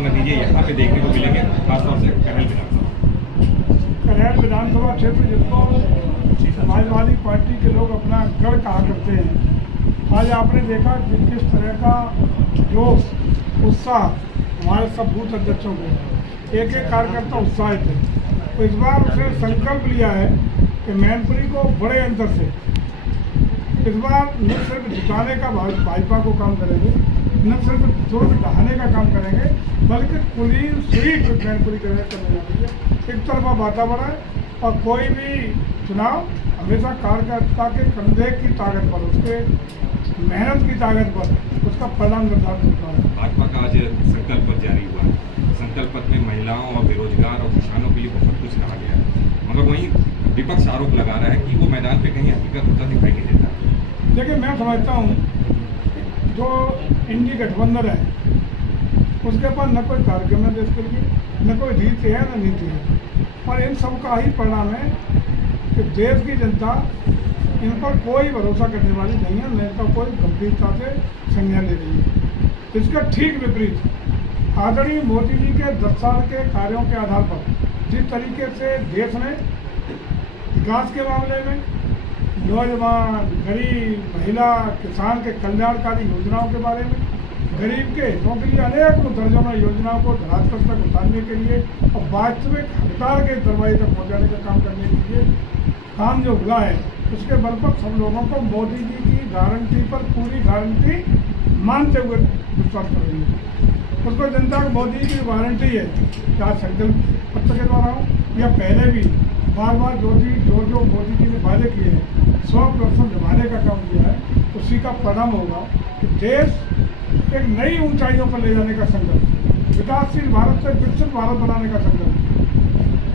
नतीजे यहाँ पे देखने को मिलेंगे, खासतौर से करेल विधानसभा क्षेत्र जिसको समाजवादी पार्टी के लोग अपना गढ़ कहा करते हैं। आज आपने देखा कि किस तरह का जोश उत्साह हमारे सब बूथ अध्यक्षों को, एक एक कार्यकर्ता उत्साहित है। तो इस बार उसने संकल्प लिया है कि मैनपुरी को बड़े अंतर से इस बार न सिर्फ जिताने का भाजपा को काम करेंगे, न सिर्फ जोर ढहाने का काम करेंगे, बल्कि क्लीन स्वीप मैनपुरी करने जाएंगे। एक तरफा वातावरण और कोई भी चुनाव हमेशा कार्यकर्ता के कंधे की ताकत पर, उसके मेहनत की ताकत पर उसका परिणाम निर्धारित होता है। भाजपा का आज संकल्प पत्र जारी हुआ है। संकल्प पत्र में महिलाओं और बेरोजगार और किसानों के लिए बहुत कुछ कहा गया है, मगर वहीं विपक्ष आरोप लगा रहा है कि वो मैदान पे कहीं हकीकत होता दिखाई नहीं देता। देखिए, मैं समझता हूँ जो इंडी गठबंधन है उसके पास न कोई कार्यक्रम है देश के लिए, न कोई रीति है न नीति है, और इन सब का ही परिणाम है कि देश की जनता इन पर कोई भरोसा करने वाली नहीं है, न इनका कोई गंभीरता से संज्ञान ले रही है। इसका ठीक विपरीत आदरणीय मोदी जी के 10 साल के कार्यों के आधार पर जिस तरीके से देश ने विकास के मामले में नौजवान, गरीब, महिला, किसान के कल्याणकारी योजनाओं के बारे में, गरीब के हितों के लिए अनेक दर्जनों योजनाओं को धरातल तक उतारने के लिए और वास्तविक हकदार के दरवाजे तक पहुँचाने का काम करने के लिए काम जो हुआ है, उसके बल पर सब लोगों को मोदी जी की गारंटी पर पूरी गारंटी मानते हुए विश्वास कर रही है। उसको जनता को मोदी जी की गारंटी है, क्या संकल्प पत्र के द्वारा हो या पहले भी बार बार जो मोदी जी ने वादे किए हैं 100% निभाने का काम किया है, उसी का परिणाम होगा कि देश एक नई ऊंचाइयों पर ले जाने का संकल्प, विकासशील भारत से विकसित भारत बनाने का संकल्प,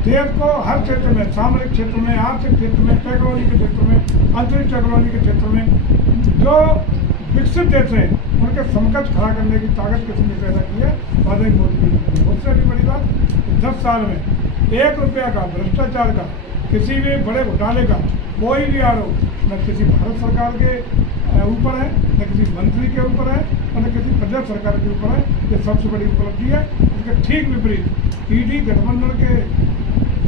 देश को हर क्षेत्र में, सामरिक क्षेत्र में, आर्थिक क्षेत्र में, टेक्नोलॉजी के क्षेत्र में, अंतरिक्ष टेक्नोलॉजी के क्षेत्र में जो विकसित देश हैं उनके समकक्ष खड़ा करने की ताकत किसी ने पैदा की है, आदरणीय मोदी जी। उससे भी बड़ी बात, 10 साल में 1 रुपया का भ्रष्टाचार का, किसी भी बड़े घोटाले का कोई भी आरोप न किसी भारत सरकार के ऊपर है, न किसी मंत्री के ऊपर है, और न किसी प्रदेश सरकार के ऊपर है। ये सबसे बड़ी उपलब्धि है। इसके ठीक विपरीत ईडी गठबंधन के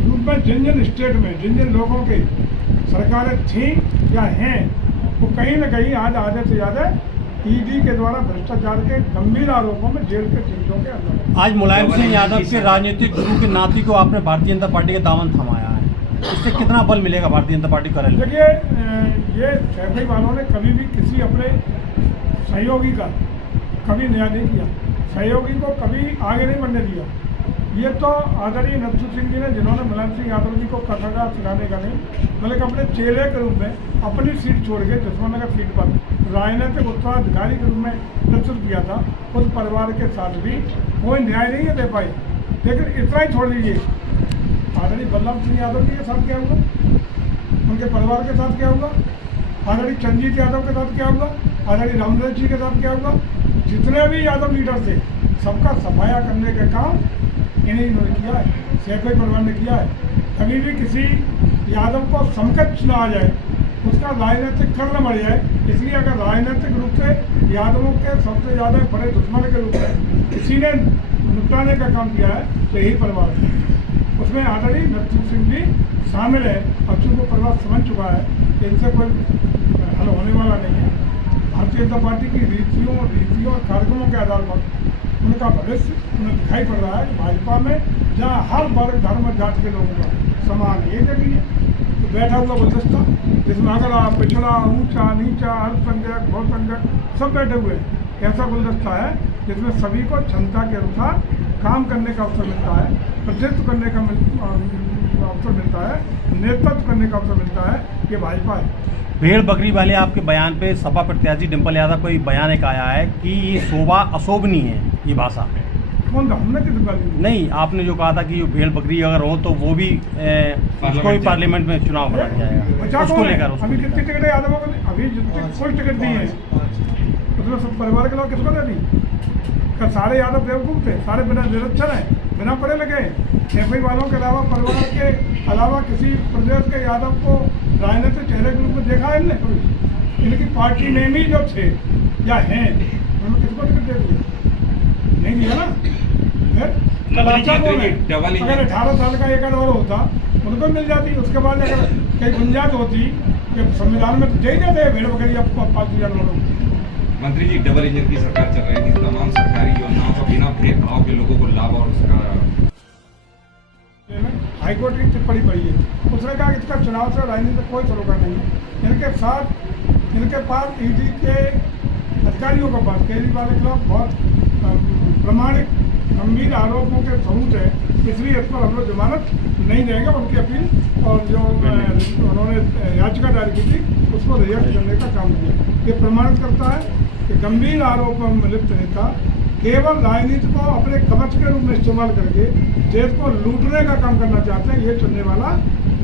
रूप में जिन स्टेट में जिन लोगों की सरकारें थी या हैं, वो कहीं न कहीं आज आधे से ज़्यादा ईडी के द्वारा भ्रष्टाचार के गंभीर आरोपों में जेल के चीजों के अंदर। आज मुलायम सिंह यादव के राजनीतिक गुरु के नाती को आपने भारतीय जनता पार्टी के दामन थमाया है, इससे कितना बल मिलेगा भारतीय जनता पार्टी को? देखिए, ये सैफई वालों ने कभी भी किसी अपने सहयोगी का कभी न्याय नहीं किया, सहयोगी को कभी आगे नहीं बढ़ने दिया। ये तो आदरणीय नथु सिंह जी ने, जिन्होंने मुलायम सिंह यादव जी को कथागा सिखाने का नहीं बल्कि अपने चेले के रूप में अपनी सीट छोड़ के दुश्मन सीट पर राजनीतिक उत्तराधिकारी के रूप में प्रस्तुत किया था, उस परिवार के साथ भी कोई न्याय नहीं दे पाई। लेकिन इतना ही छोड़ दीजिए, आदरणीय बल्लभ सिंह यादव जी के साथ क्या हुआ, उनके परिवार के साथ क्या हुआ, आदरणीय चंद्रजीत यादव के साथ क्या हुआ, आदरणीय रामदेव जी के साथ क्या हुआ, जितने भी यादव लीडर थे सबका सफाया करने का काम इन्हीं ने किया है, सैफई परिवार ने किया है। कभी भी किसी यादव को समकक्ष न आ जाए, उसका राजनीतिक कर्म बढ़ जाए, इसलिए अगर राजनीतिक रूप से यादवों के सबसे ज़्यादा बड़े दुश्मन के रूप में किसी ने निपटाने का काम किया है तो यही परिवार है। उसमें आदरणीय नथु सिंह जी शामिल है। अब चूँकि परिवार समझ चुका है कि इनसे कोई हल होने वाला नहीं है। भारतीय जनता पार्टी की रीतियों और कार्यक्रमों के आधार पर उनका भविष्य उन्हें दिखाई पड़ रहा है। भाजपा में जहाँ हर वर्ग, धर्म, जाति के लोगों का समान है, ये देखिए तो बैठा हुआ गुलदस्ता जिसमें अगला, पिछड़ा, ऊंचा, नीचा, अल्पसंख्यक, बहुसंख्यक सब बैठे हुए हैं। ऐसा गुलदस्ता है जिसमें सभी को क्षमता के अनुसार काम करने का अवसर मिलता है, प्रतिनिधित्व करने का अवसर मिलता है, नेतृत्व करने का अवसर मिलता है। ये भाजपा है। भेड़ बकरी वाले आपके बयान पे सपा प्रत्याशी डिंपल यादव का बयान एक आया है कि ये शोभा अशोभनीय है, ये भाषा। कौन था? हमने किसी बात नहीं, आपने जो कहा था कि भेड़ बकरी अगर हो तो वो भी उसको भी पार्लियामेंट में चुनाव कराया जाएगा, उसको लेकर। अभी कितनी टिकटें यादवों को, अभी जितनी फुल टिकट दी है उसमें सब परिवार के लोग किसको दे दी? क्या सारे यादव बेवकूफ़ थे? सारे बिना निरक्षर हैं, बिना पढ़े लिखे? सैफई वालों के अलावा, परिवार के अलावा किसी प्रदेश के यादव को राजनीतिक चेहरे के रूप में देखा है इनने कभी? इनकी पार्टी में भी जो थे या हैं उन्होंने किसको टिकट दे दिया? नहीं दिया ना। कलाचा कौन है? Double engine. अगर 18 साल का एक और होता उनको मिल जाती। उसके बाद अगर कहीं गुंजाइश होती कि संविधान में तो दे ही देते हैं भेड़ बकरी आपको 5 जानवरों को। मंत्री जी, डबल इंजन की सरकार चल रही थी, तमाम सरकारी योजनाओं का बिना भेदभाव के लोगों को लाभ और हाईकोर्ट की टिप्पणी पड़ी है। उसने कहा कि इसका चुनाव से राजनीति कोई सरोकार नहीं है। इनके साथ इनके पास ईडी के अधिकारियों के पास केजरीवाल के खिलाफ बहुत प्रमाणिक गंभीर आरोपों के सबूत है, इसलिए इस पर हम लोग जमानत नहीं देंगे। उनकी अपील और जो उन्होंने याचिका दायर की थी उसको रिजेक्ट करने का काम किया। ये प्रमाणित करता है कि गंभीर आरोपों में लिप्त नेता केवल राजनीति को अपने कवच के रूप में इस्तेमाल करके देश को लूटने का काम करना चाहते हैं। ये चुनने वाला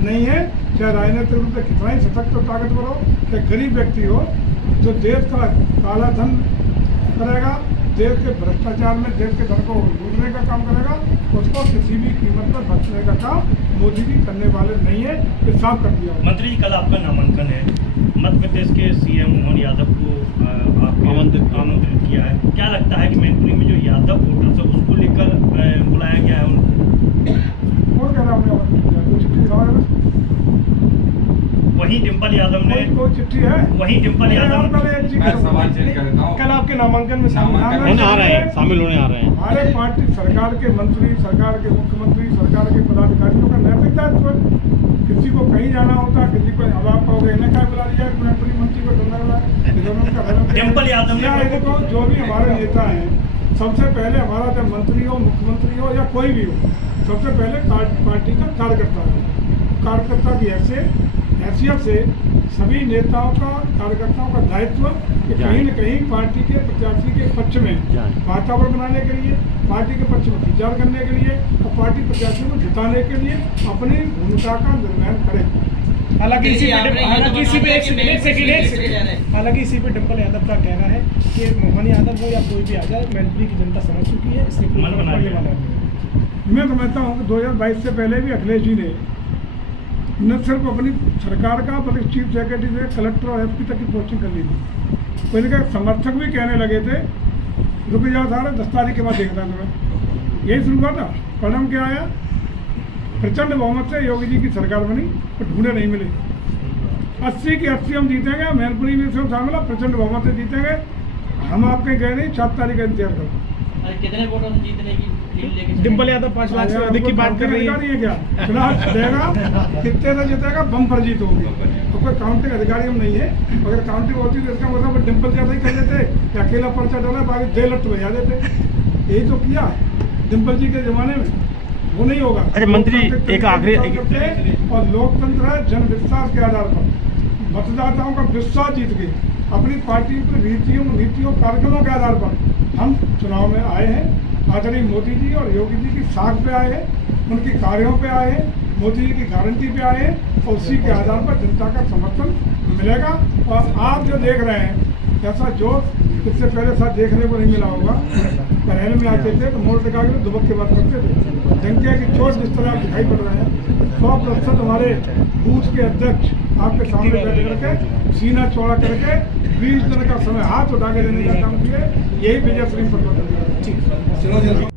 नहीं है, चाहे राजनीतिक रूप से कितना ही सशक्त और ताकतवर हो, चाहे गरीब व्यक्ति हो, जो देश का काला धन करेगा, देश के भ्रष्टाचार में देश के धन को लूटने का काम करेगा, उसको किसी भी कीमत पर बचने का काम मोदी जी करने वाले नहीं है। ये साफ कर दिया। मंत्री जी, कल आपका नामांकन है। मध्य प्रदेश के सीएम मोहन यादव को आपने आमंत्रित किया है। क्या लगता है कि मैनपुरी में जो यादव वोटर्स है उसको लेकर बुलाया गया है उनको? कौन कह रहा है? चिट्ठी वही डिम्पल यादव ने, कोई चिट्ठी है? वही डिम्पल यादव ने। मैं सवाल चेंज करता हूँ। कल आपके नामांकन में नामांकन आ रहे हैं, शामिल होने आ रहे हैं। हमारे पार्टी सरकार के मंत्री, सरकार के मुख्यमंत्री, सरकार के पदाधिकारियों का नैतिक दायित्व है। किसी को कहीं जाना होता, किसी को अब आप कहोगे इन्हें क्या बुला लिया, मैनपुरी मंत्री को डरने वाला डिम्पल यादव ने देखो, जो भी हमारे नेता हैं, सबसे पहले हमारा जब मंत्री हो, मुख्यमंत्री हो या कोई भी हो, सबसे पहले पार्टी का कार्यकर्ता है। कार्यकर्ता की हैसियत से सभी नेताओं का, कार्यकर्ताओं का दायित्व कि कहीं न कहीं पार्टी के प्रत्याशी के पक्ष में वातावरण बनाने के लिए, पार्टी के पक्ष में विचार करने के लिए और पार्टी प्रत्याशियों को जिताने के लिए अपनी भूमिका का निर्वहन करें। हालांकि इसी पे डिम्पल यादव का कहना है कि मोहन यादव हो या कोई भी आ जाए, मैनपुरी की जनता समझ चुकी है, इससे मन बना लिया। मैं समझता हूँ कि 2022 से पहले भी अखिलेश जी ने न सिर्फ अपनी सरकार का बल्कि चीफ सेक्रेटरी से कलेक्टर और एसपी तक की पोस्टिंग कर ली थी। तो इनके समर्थक भी कहने लगे थे रुक जाओ सारा 10 तारीख के बाद देखता तुम्हें। यही शुरू हुआ था। परिणाम क्या आया? प्रचंड बहुमत से योगी जी की सरकार बनी और ढूंढे नहीं मिले। 80 की 80 हम जीतेंगे, मैनपुरी में से शामिल प्रचंड बहुमत से जीतेंगे। हम आपके गए नहीं, 7 तारीख का इंतजार करो। कितने वोटों से जीतने की डिम्पल यादव 5 लाख से अधिक की बात कर रही है। क्या चुनाव देगा, कितने से जीतेगा, बम पर जीत होगी। तो कोई काउंटिंग अधिकारी हम नहीं है। अगर काउंटिंग होती तो इसका मतलब डिम्पल ज्यादा ही कर देते, अकेला पर्चा डाला बाकी 1.5 लट्ट बजा देते। यही तो किया डिम्पल जी के जमाने में। वो नहीं होगा। अच्छा मंत्री, एक आखिरी और लोकतंत्र है जन विश्वास के आधार पर, मतदाताओं का विश्वास जीत के अपनी पार्टी की नीतियों कार्यक्रमों के आधार पर हम चुनाव में आए हैं। आदरणीय मोदी जी और योगी जी की साख पे आए हैं, उनके कार्यों पे आए हैं, मोदी जी की गारंटी पे आए हैं और उसी के आधार पर जनता का समर्थन मिलेगा। और आप जो देख रहे हैं ऐसा जोश इससे पहले साथ देखने को नहीं मिला होगा। पहले में आते थे तो मोड़ टिका के दुबक के बात करते थे। डंके की चोट जिस तरह दिखाई पड़ रहे हैं, 100% हमारे बूथ के अध्यक्ष आपके सामने बैठ करके सीना चौड़ा करके 20 दिन का समय हाथ उठा के देने का काम किए। यही विजय श्री पर